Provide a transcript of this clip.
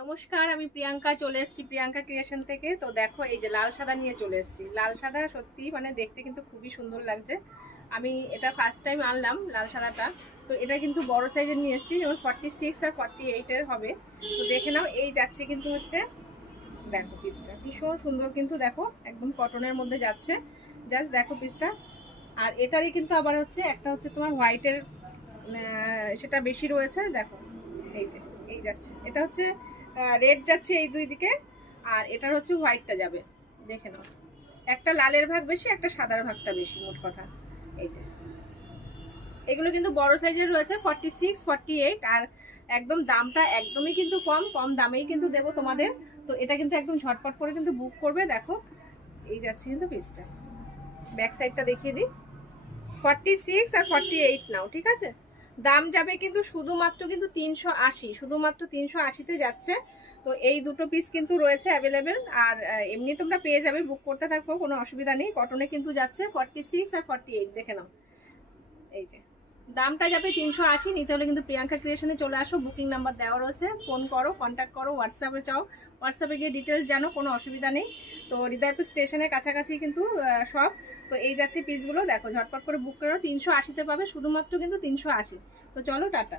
নমস্কার, আমি প্রিয়াঙ্কা চলে এসেছি প্রিয়াঙ্কা ক্রিয়েশন থেকে। তো দেখো, এই যে লাল সাদা নিয়ে চলে এসেছি। লাল সাদা সত্যি মানে দেখতে কিন্তু খুবই সুন্দর লাগছে। আমি এটা ফার্স্ট টাইম আনলাম লাল সাদাটা। তো এটা কিন্তু বড় সাইজের নিয়ে এসেছি, যেমন 46 আর 48-এর হবে। তো দেখে নাও, এই যাচ্ছে কিন্তু হচ্ছে, দেখো পিসটা ভীষণ সুন্দর কিন্তু, দেখো একদম কটনের মধ্যে যাচ্ছে। জাস্ট দেখো পিসটা। আর এটারই কিন্তু আবার হচ্ছে একটা হচ্ছে তোমার হোয়াইটের, সেটা বেশি রয়েছে। দেখো এই যে, এই যাচ্ছে, এটা হচ্ছে রেড যাচ্ছে এই দুই দিকে, আর এটার হচ্ছে হোয়াইটটা যাবে। দেখে নাও, একটা লালের ভাগ বেশি, একটা সাদার ভাগটা বেশি, মোট কথা। এই যে এগুলো কিন্তু বড় সাইজের রয়েছে, 46, 48। আর একদম দামটা একদমই কিন্তু কম কম দামেই কিন্তু দেবো তোমাদের। তো এটা কিন্তু একদম ঝটপট করে কিন্তু বুক করবে। দেখো এই যাচ্ছে কিন্তু পিসটা। ব্যাক সাইডটা দেখিয়ে দিই। 46 আর 48 নাও, ঠিক আছে। দাম যাবে কিন্তু শুধুমাত্র কিন্তু 380, শুধুমাত্র 380-তে যাচ্ছে। তো এই দুটো পিস কিন্তু রয়েছে অ্যাভেলেবেল। আর এমনি তোমরা পেয়ে যাবে, বুক করতে থাকো, কোনো অসুবিধা নেই। কটনে কিন্তু যাচ্ছে 46 আর 48, দেখে নাও। এই যে দামটা যাবে 380। নিতে হলে কিন্তু প্রিয়াঙ্কা ক্রিয়েশনে চলে আসো, বুকিং নাম্বার দেওয়া রয়েছে, ফোন করো, কন্ট্যাক্ট করো, হোয়াটসঅ্যাপে চাও, হোয়াটসঅ্যাপে গিয়ে ডিটেলস জানো, কোনো অসুবিধা নেই। তো হৃদয়পুর স্টেশনের কাছাকাছি কিন্তু সব। তো এই যাচ্ছে পিসগুলো, দেখো ঝটপট করে বুক করো, 380-তে পাবে শুধুমাত্র কিন্তু 380। তো চলো, টাটা।